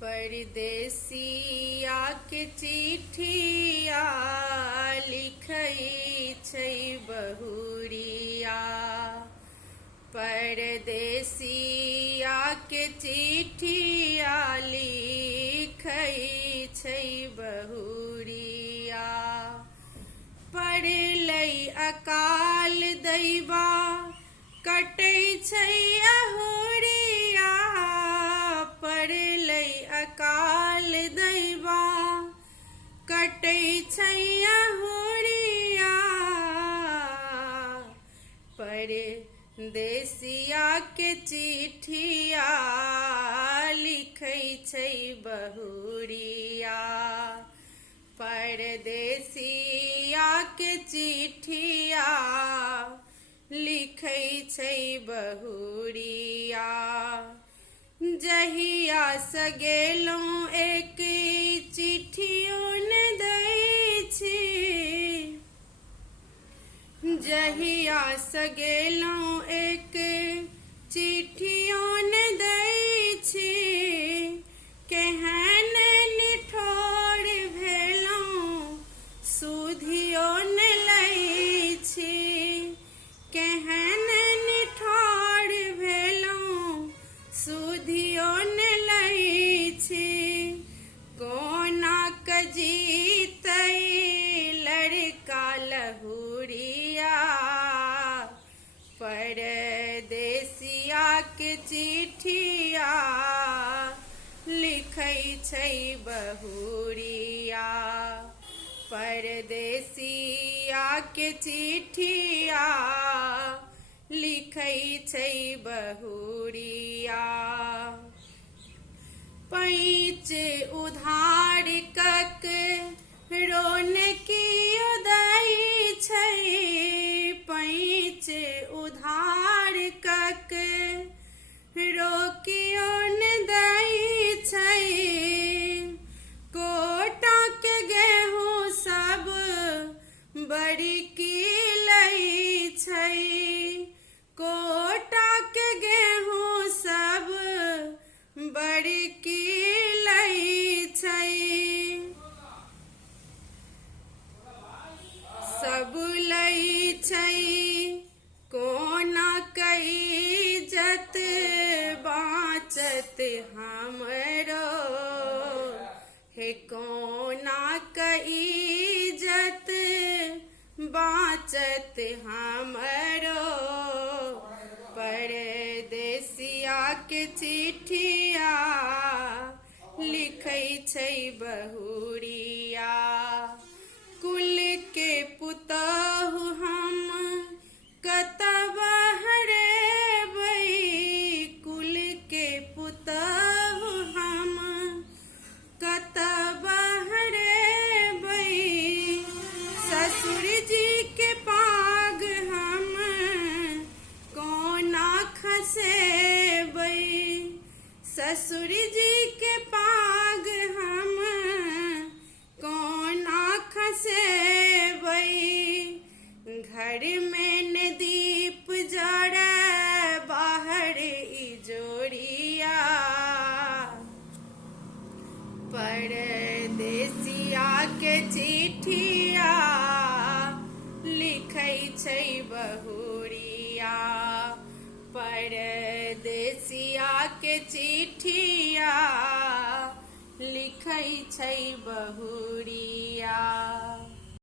परदेसिया के चिट्ठिया लिखै छै बहुरिया। परदेसिया के चिट्ठिया लिखै छै बहुरिया। पड़लै अकाल दैबा कटै छै अहोरिया। पड़लै अकाल दैबा कटै छै अहोरिया। परदेसिया के चिट्ठिया लिखै छै बहुरिया। परदेसिया के चिट्ठिया लिखै छै बहुरिया। जहिया सँ गेलहुँ एक चिट्ठियो न दै छी। जहिया सँ गेलहुँ एक चिट्ठियो न दै छी। केहन निठोर भेलहुँ सुधियो न लै छी। केहन निठोर भेलहुँ सुधियो न लै छी। कोना कऽ जीतै लड़का लहुरिया। परदेसिया के चिट्ठिया लिखै छै बहुरिया। परदेसिया के चिट्ठिया लिखै छै बहुरिया। पैंच उधार ककरो न कियो दै छै। पैंच उधार ककरो कियो न दै छै। कोटा के गेहूँ सब बरकी लै छै। कोटा के गेहूँ सब बरकी लै छै। सब लै छै कोना कऽ इज्जत बाँचत हमरो। हे कोना कऽ इज्जत बाँचत हमरो। परदेसिया के चिट्ठिया लिखै छै बहुरिया। कुल के पुतहु हम कतऽ बहरेबै। कुल के पुतहु हम कतऽ बहरेबै। ससुर जी के पाग हम कोना खसेबै। ससुर जी के पाग हम कोना खसेबै। घर में न दीप जड़ै बाहर इजोरिया। परदेसिया के चिट्ठिया लिखै छै बहुरिया। परदेसिया के चिट्ठिया लिखै छै बहुरिया।